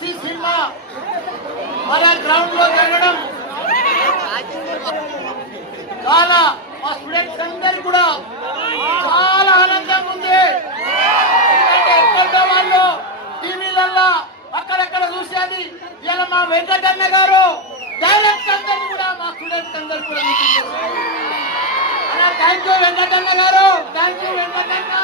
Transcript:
పక్షి సినిమా మన గ్రౌండ్ లో జరగడం చాలా మా స్టూడెంట్స్ అందరికి కూడా చాలా ఆనందంగా ఉంది. ఎందుకంటే ఎక్కడో వాళ్ళు టీవీలలో అక్కడక్కడ చూసేది ఇలా మా వెంకటన్న గారు డైరెక్ట్ అందరినీ కూడా మా స్టూడెంట్స్ అందరు కూడా థ్యాంక్ యూ వెంకటన్న గారు, థ్యాంక్ యూ వెంకటన్న.